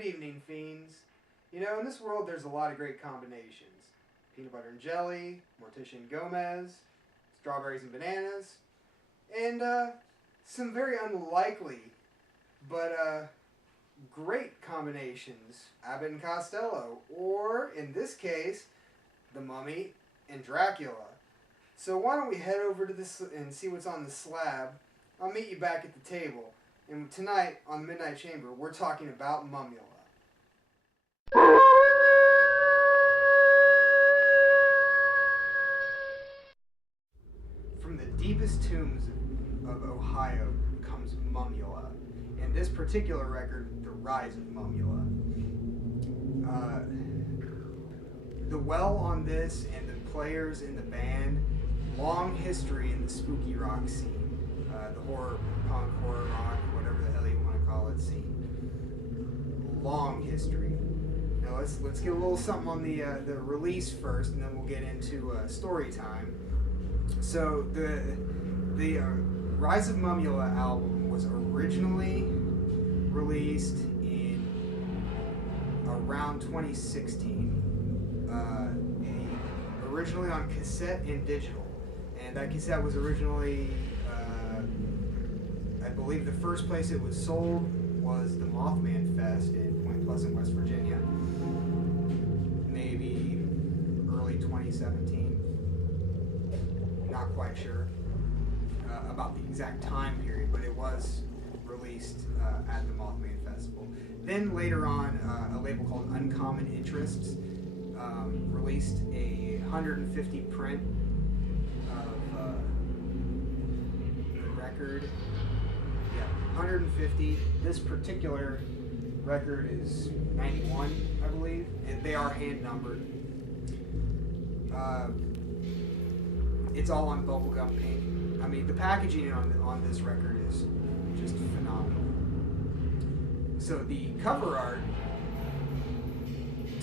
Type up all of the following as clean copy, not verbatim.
Good evening, fiends. You know, in this world, there's a lot of great combinations. Peanut butter and jelly, Morticia and Gomez, strawberries and bananas, and some very unlikely but great combinations. Abbott and Costello, or in this case, the Mummy and Dracula. So why don't we head over to this and see what's on the slab? I'll meet you back at the table. And tonight on the Midnight Chamber, we're talking about Mummula. From the deepest tombs of Ohio comes Mummula. In this particular record, The Rise of Mummula. The well on this and the players in the band, long history in the spooky rock scene. The horror punk, horror rock, whatever the hell you want to call it, scene. Long history. Now let's get a little something on the release first, and then we'll get into story time. So the Rise of Mummula album was originally released in around 2016. Originally on cassette and digital, and that cassette was originally, I believe, the first place it was sold was the Mothman Fest in Point Pleasant, West Virginia. Maybe early 2017. Not quite sure about the exact time period, but it was released at the Mothman Festival. Then later on, a label called Uncommon Interests released a 150 print of the record. Yeah, 150. This particular record is 91, I believe. And they are hand numbered. It's all on bubblegum pink. I mean, the packaging on this record is just phenomenal. So the cover art,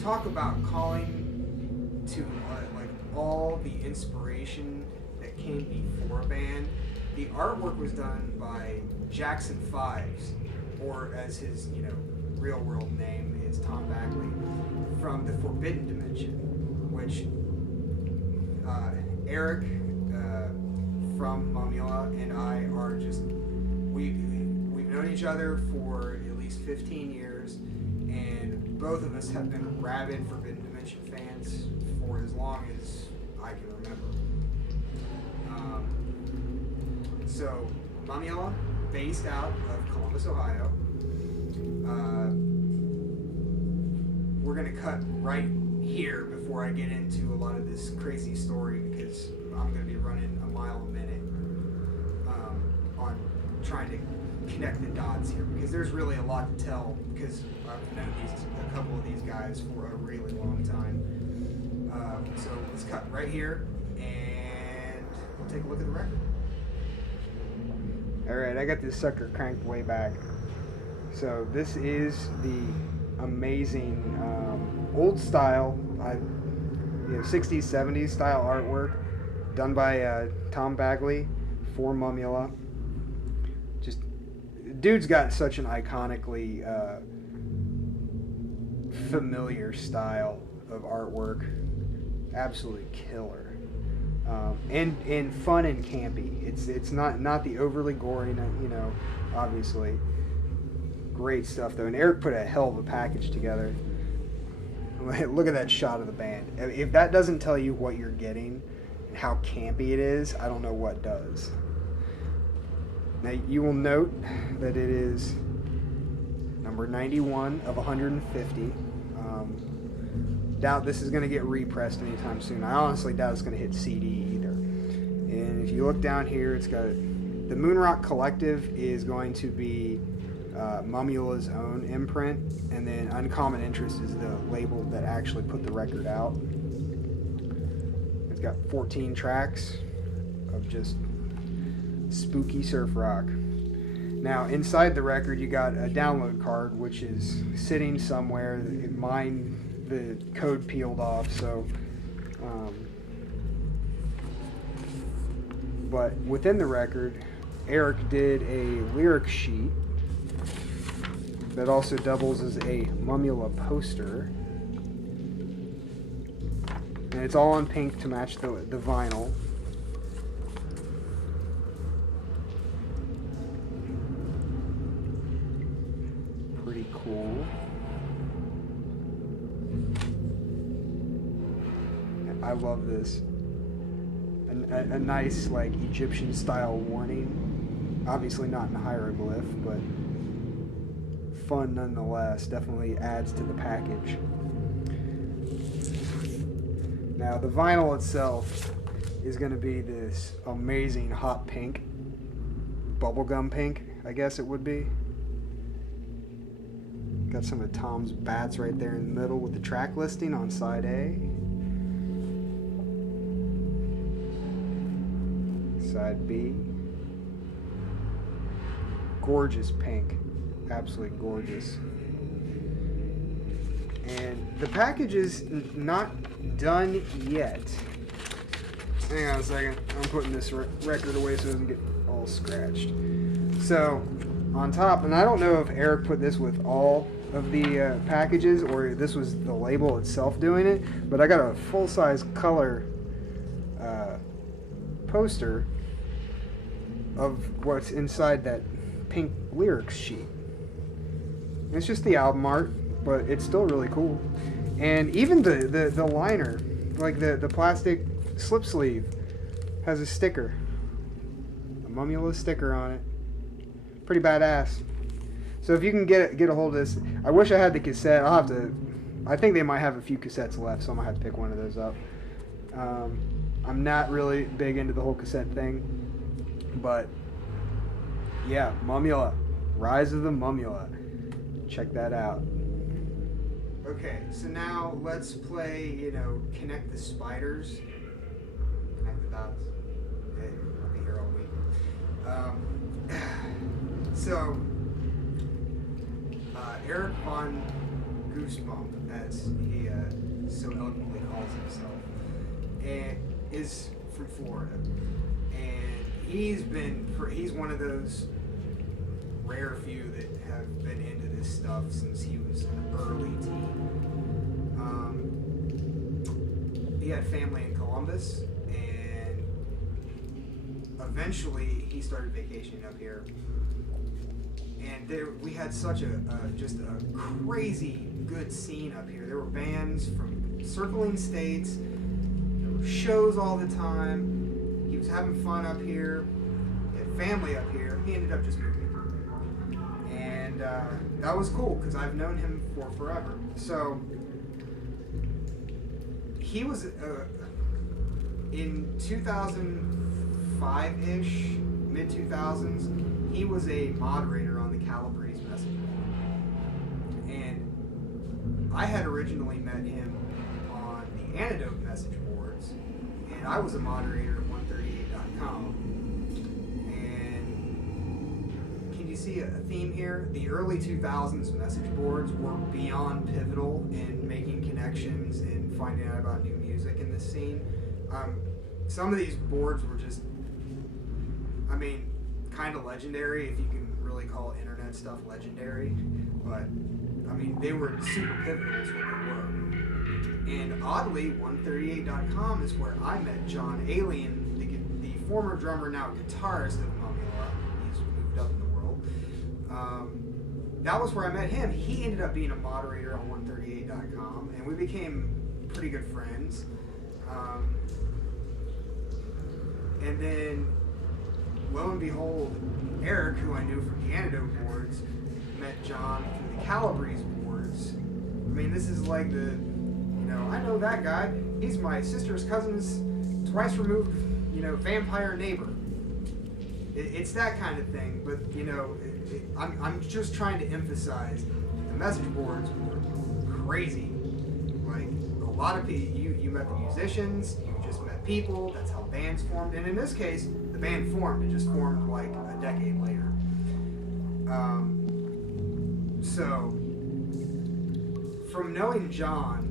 talk about calling to like all the inspiration that came before a band. The artwork was done by Jackson Fives, or as his real world name is Tom Bagley, from the Forbidden Dimension, which Eric from Mummula and I are just we've known each other for at least 15 years, and both of us have been rabid Forbidden Dimension fans for as long as I can remember. So Mummula, based out of Columbus, Ohio. We're gonna cut right here before I get into a lot of this crazy story, because I'm gonna be running a mile a minute on trying to connect the dots here, because there's really a lot to tell, because I've known a couple of these guys for a really long time. So let's cut right here and we'll take a look at the record. Alright, I got this sucker cranked way back. So this is the amazing old style 60s 70s style artwork done by Tom Bagley for Mummula. Just dude's got such an iconically familiar style of artwork. Absolutely killer. And fun and campy. It's not the overly gory, obviously. Great stuff though, and Eric put a hell of a package together. Look at that shot of the band. If that doesn't tell you what you're getting and how campy it is, I don't know what does. Now you will note that it is number 91 of 150. Doubt this is going to get repressed anytime soon. I honestly doubt it's going to hit CD either. And if you look down here, it's got the Moonrock Collective is going to be Mummula's own imprint, and then Uncommon Interest is the label that actually put the record out. It's got 14 tracks of just spooky surf rock. Now inside the record you got a download card, which is sitting somewhere. The code peeled off, so but within the record, Eric did a lyric sheet that also doubles as a Mummula poster. And it's all in pink to match the vinyl. Pretty cool. I love this. A nice, like, Egyptian style warning. Obviously not in hieroglyph, but fun nonetheless. Definitely adds to the package. Now the vinyl itself is going to be this amazing hot pink, bubblegum pink, I guess it would be. Got some of Tom's bats right there in the middle with the track listing on side A. Side B. Gorgeous pink, absolutely gorgeous. And the package is not done yet. Hang on a second. I'm putting this record away so it doesn't get all scratched. So, on top, and I don't know if Eric put this with all of the packages or this was the label itself doing it, but I got a full-size color poster of what's inside that pink lyrics sheet. It's just the album art, but it's still really cool. And even the liner, like the plastic slip sleeve, has a sticker. A Mummula sticker on it. Pretty badass. So if you can get a hold of this, I wish I had the cassette. I'll have to, I think they might have a few cassettes left, so I might have to pick one of those up. I'm not really big into the whole cassette thing, but yeah, Mummula. Rise of the Mummula. Check that out. Okay, so now let's play, Connect the Spiders. Connect the dots. Okay, I'll be here all week. Eric Von Goosebump, as he so eloquently calls himself, and is from Florida. And he's one of those rare few that have been into this stuff since he was an early teen. He had family in Columbus, and eventually he started vacationing up here. And we had such just a crazy good scene up here. There were bands from circling states. There were shows all the time. He was having fun up here. He had family up here. He ended up just moving. And that was cool because I've known him for forever. So he was in 2005-ish, mid-2000s, he was a moderator on the Calabrese message board. And I had originally met him on the Antidote message boards, and I was a moderator at 138.com. See a theme here. The early 2000s message boards were beyond pivotal in making connections and finding out about new music in this scene. Some of these boards were just, kind of legendary, if you can really call internet stuff legendary. But, they were super pivotal is what they were. And oddly, 138.com is where I met John Alien, the former drummer, now guitarist of Mummula. He's moved up in the world. That was where I met him. He ended up being a moderator on 138.com, and we became pretty good friends. And then, lo and behold, Eric, who I knew from the Antidote boards, met John through the Calabrese boards. This is like I know that guy. He's my sister's cousin's twice removed, vampire neighbor. It's that kind of thing, but I'm just trying to emphasize the message boards were crazy. Like a lot of people, you met the musicians, you just met people. That's how bands formed, and in this case, the band formed. It just formed like a decade later. So from knowing John,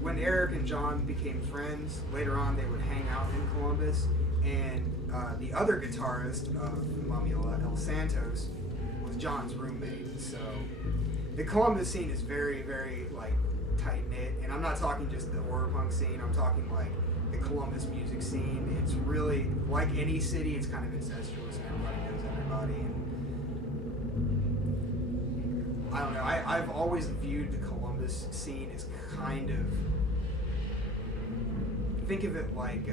when Eric and John became friends, later on they would hang out in Columbus, and The other guitarist of Mummula, El Santos, was John's roommate. So the Columbus scene is very, very like tight knit, and I'm not talking just the horror punk scene. I'm talking like the Columbus music scene. It's really like any city. It's kind of incestuous, and everybody knows everybody. And I don't know. I've always viewed the Columbus scene as kind of, think of it like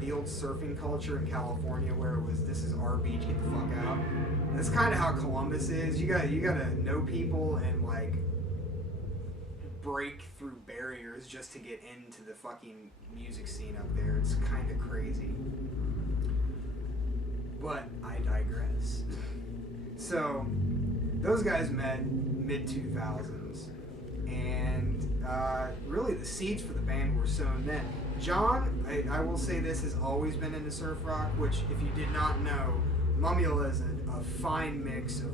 the old surfing culture in California, where it was, this is our beach, get the fuck out. That's kind of how Columbus is. You gotta know people and like break through barriers just to get into the fucking music scene up there. It's kind of crazy. But I digress. So those guys met mid-2000s, and really the seeds for the band were sown then. John, I will say this, has always been into surf rock, which, if you did not know, Mummula is a fine mix of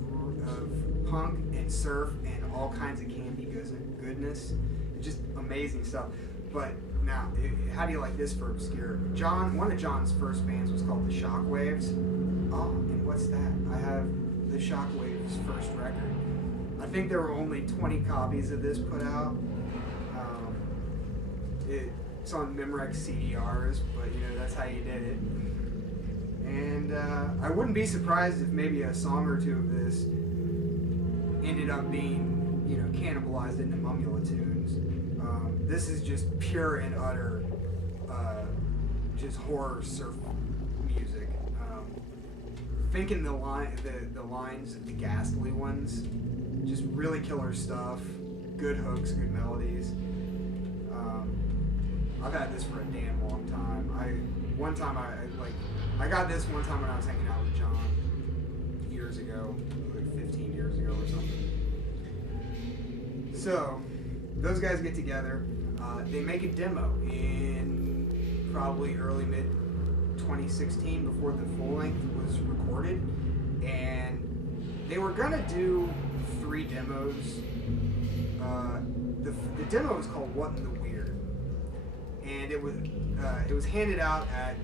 punk and surf and all kinds of campy goodness. Just amazing stuff. But now, how do you like this for obscure? One of John's first bands was called the Shockwaves. Oh, and what's that? I have the Shockwaves' first record. I think there were only 20 copies of this put out. It's on Memorex CDRs, but that's how you did it. And I wouldn't be surprised if maybe a song or two of this ended up being, cannibalized into Mummula tunes. This is just pure and utter, just horror surf music. Thinking the lines of the ghastly ones, just really killer stuff. Good hooks, good melodies. I've had this for a damn long time. I got this one time when I was hanging out with John years ago, like 15 years ago or something. So those guys get together. They make a demo in probably early mid 2016 before the full length was recorded, and they were gonna do 3 demos. The demo was called "What in the Weird," and it was handed out at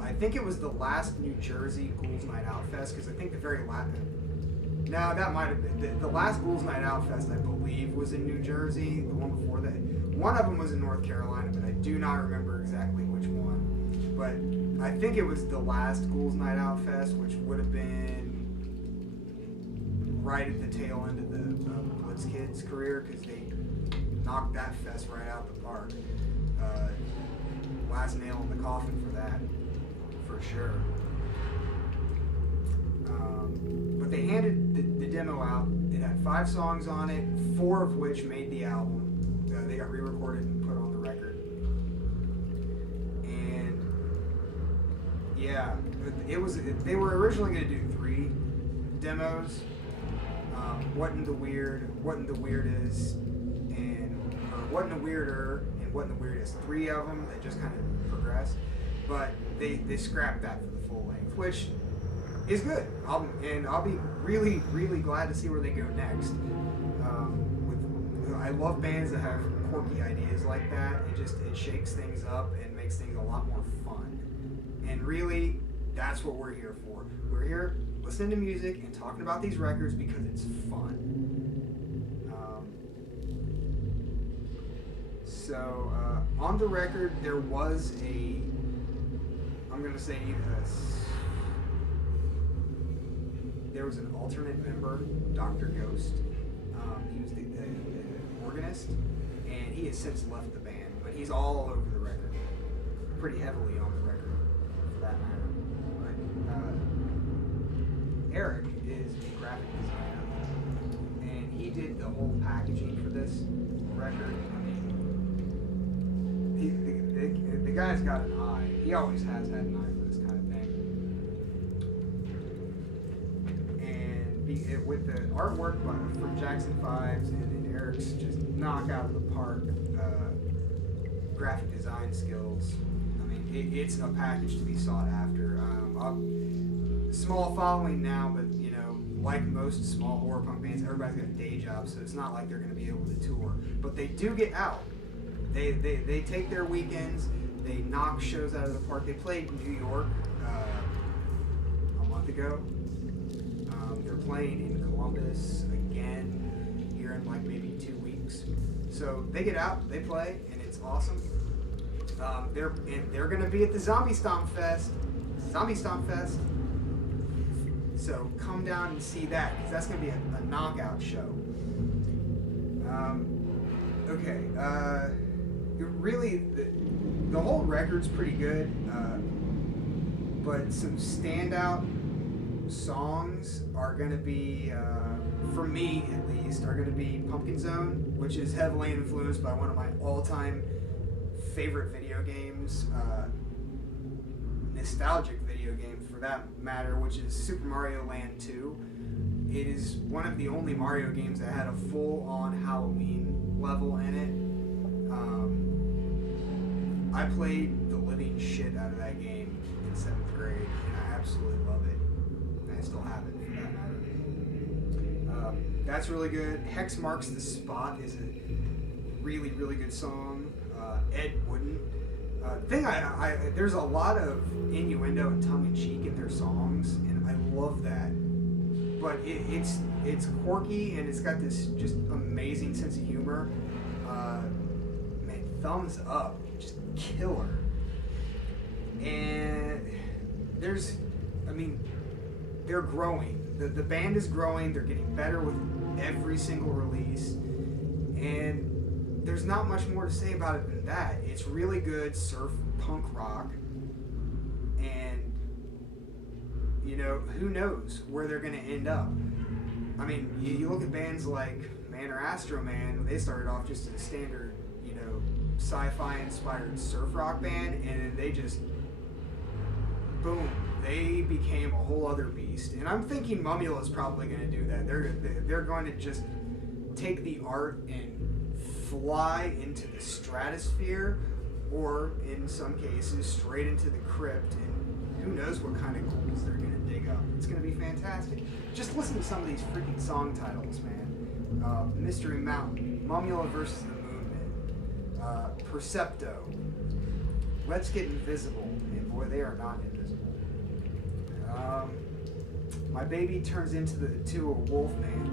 I think it was the last New Jersey Ghouls Night Out Fest, because I think the very last. No, that might have been the last Ghouls Night Out Fest. I believe was in New Jersey. The one before that, one of them was in North Carolina, but I do not remember exactly which one. But I think it was the last Ghouls Night Out Fest, which would have been right at the tail end of the Blitz Kids' career, because they knocked that fest right out the park. Last nail in the coffin for that, for sure. But they handed the demo out. It had 5 songs on it, 4 of which made the album. They got re-recorded and put on the record. And yeah, they were originally going to do 3 demos. What in the Weird, What in the Weirdest, What in the Weirder, and What in the Weirdest. 3 of them that just kind of progressed. But they scrapped that for the full length, which is good. I'll be really, really glad to see where they go next. I love bands that have quirky ideas like that. It shakes things up and makes things a lot more fun. And really, that's what we're here for. We're here listening to music and talking about these records because it's fun. So on the record, there was there was an alternate member, Dr. Ghost. He was the organist, and he has since left the band, but he's all over the record, pretty heavily on the record, for that matter. But Eric is a graphic designer, and he did the whole packaging for this record. I mean, the guy's got an eye. He always has had an eye for this kind of thing. With the artwork from Jackson 5s and Eric's just knock out of the park graphic design skills, I mean, it's a package to be sought after. Small following now, but like most small horror punk bands, everybody's got a day job, so it's not like they're going to be able to tour. But they do get out. They take their weekends. They knock shows out of the park. They played New York a month ago. They're playing in Columbus again here in like maybe 2 weeks. So they get out, they play, and it's awesome. They're gonna be at the Zombie Stomp Fest. So come down and see that, because that's gonna be a knockout show. Okay. Really, the whole record's pretty good, but some standout songs are going to be, for me at least, are going to be Pumpkin Zone, which is heavily influenced by one of my all-time favorite video games, nostalgic video game for that matter, which is Super Mario Land 2. It is one of the only Mario games that had a full-on Halloween level in it. I played the living shit out of that game in 7th grade, and I absolutely love it. And I still have it, for that matter. That's really good. Hex Marks the Spot is a really, really good song. Ed Wooden. There's a lot of innuendo and tongue-in-cheek in their songs, and I love that. But it's quirky, and it's got this just amazing sense of humor. Man, thumbs up. Just killer. And they're growing. The band is growing. They're getting better with every single release. And there's not much more to say about it than that. It's really good surf punk rock. And, who knows where they're going to end up. I mean, you look at bands like Man or Astro Man, they started off just as a standard, sci-fi inspired surf rock band, and then they just boom, they became a whole other beast. And I'm thinking Mummula is probably going to do that. They're going to just take the art and fly into the stratosphere, or in some cases straight into the crypt, and who knows what kind of ghouls they're going to dig up. It's going to be fantastic. Just listen to some of these freaking song titles, man. Mystery Mountain, Mummula versus the Percepto, Let's Get Invisible, and boy, they are not invisible. My Baby Turns to a Wolf Man.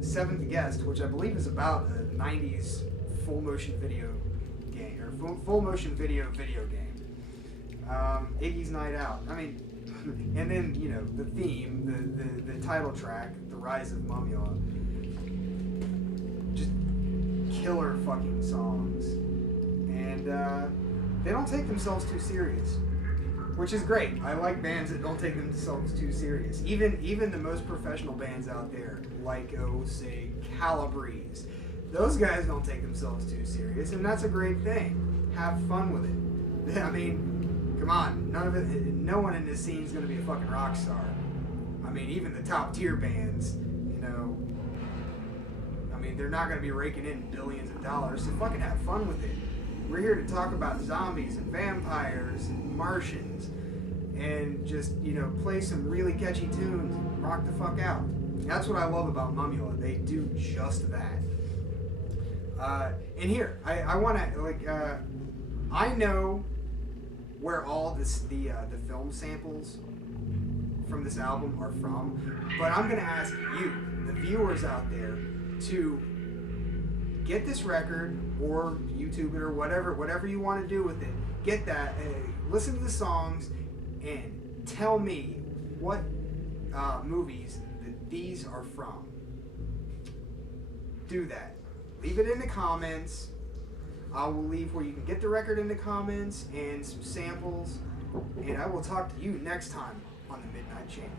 Seventh Guest, which I believe is about a 90s full motion video game, or full motion video game. Iggy's Night Out. I mean, and then the theme, the title track, The Rise of Mummula. Just killer fucking songs, and they don't take themselves too serious, which is great. I like bands that don't take themselves too serious. Even the most professional bands out there, like say Calabrese, those guys don't take themselves too serious, and that's a great thing. Have fun with it. I mean, come on, no one in this scene is going to be a fucking rock star. I mean, even the top tier bands, they're not going to be raking in billions of dollars, so fucking have fun with it. We're here to talk about zombies and vampires and Martians, and just, play some really catchy tunes and rock the fuck out. That's what I love about Mummula. They do just that. And here, I want to, I know where all the film samples from this album are from, but I'm going to ask you, the viewers out there, to get this record or YouTube it or whatever you want to do with it. Get that, listen to the songs, and tell me what movies that these are from. Do that. Leave it in the comments. I will leave where you can get the record in the comments and some samples, and I will talk to you next time on the Midnight Chamber.